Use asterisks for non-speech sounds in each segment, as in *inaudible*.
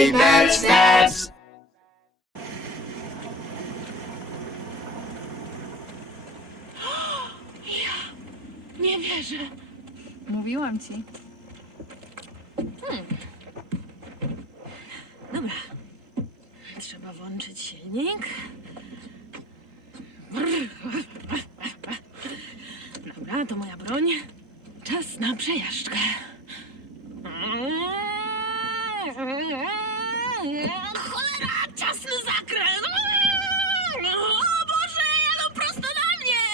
Baby Steps! *gasps* Nie wierzę. Mówiłam ci. Dobra. Trzeba włączyć silnik. Dobra, to moja broń. Czas na przejażdżkę. Cholera, ciasny zakręt! O Boże, jadą prosto na mnie!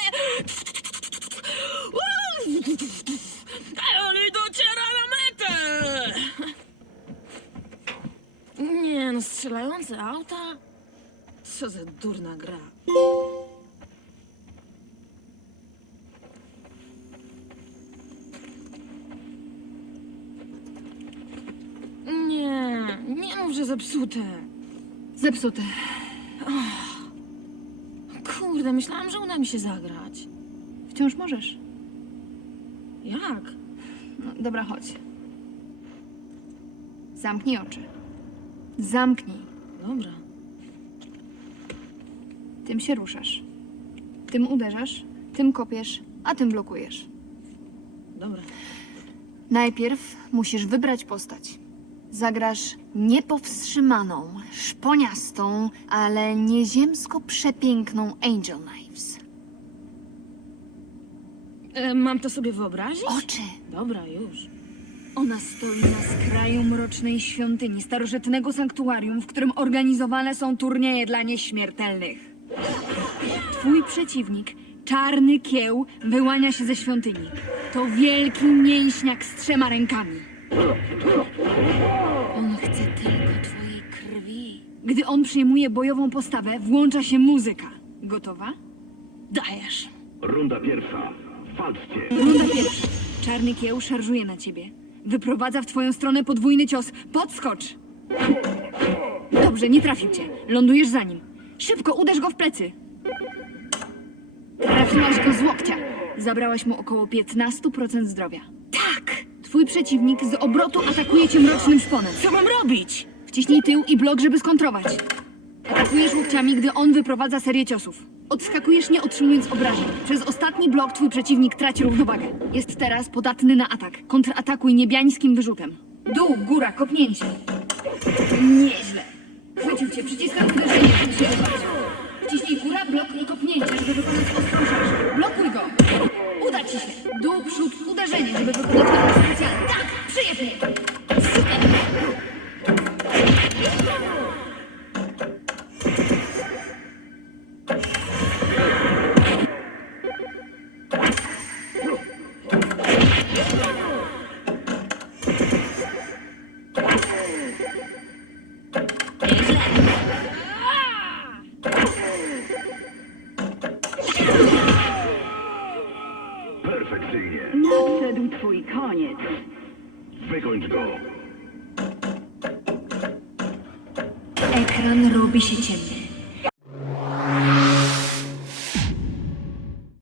Ale dociera na metę! Nie no, strzelające auta? Co za durna gra. Nie, nie mów, że zepsute. Zepsute. Kurde, myślałam, że uda mi się zagrać. Wciąż możesz. Jak? No, dobra, chodź. Zamknij oczy. Zamknij. Dobra. Tym się ruszasz. Tym uderzasz, tym kopiesz, a tym blokujesz. Dobra. Najpierw musisz wybrać postać. Zagrasz niepowstrzymaną, szponiastą, ale nieziemsko przepiękną Angel Knives. E, mam to sobie wyobrazić? Oczy! Dobra, już. Ona stoi na skraju mrocznej świątyni, starożytnego sanktuarium, w którym organizowane są turnieje dla nieśmiertelnych. Twój przeciwnik, czarny kieł, wyłania się ze świątyni. To wielki mięśniak z trzema rękami. On chce tylko twojej krwi. Gdy on przyjmuje bojową postawę, włącza się muzyka. Gotowa? Dajesz. Runda pierwsza. Walczcie. Runda pierwsza. Czarny kieł szarżuje na ciebie. Wyprowadza w twoją stronę podwójny cios. Podskocz! Dobrze, nie trafił cię. Lądujesz za nim. Szybko, uderz go w plecy. Trafiłaś go z łokcia. Zabrałaś mu około 15% zdrowia. Twój przeciwnik z obrotu atakuje cię mrocznym szponem. Co mam robić? Wciśnij tył i blok, żeby skontrować. Atakujesz łokciami, gdy on wyprowadza serię ciosów. Odskakujesz nie otrzymując obrażeń. Przez ostatni blok twój przeciwnik traci równowagę. Jest teraz podatny na atak. Kontratakuj niebiańskim wyrzutem. Dół, góra, kopnięcie. Nieźle. Chwycił cię, przyciskam uderzenie, żeby się. Wciśnij góra, blok i kopnięcie, żeby wykonać ostrą. Blokuj go. Uda ci się. Dół, przód, uderzenie, żeby wykonać Perfekcyjnie. Nadszedł twój koniec. Wykończ go. Ekran robi się ciemny.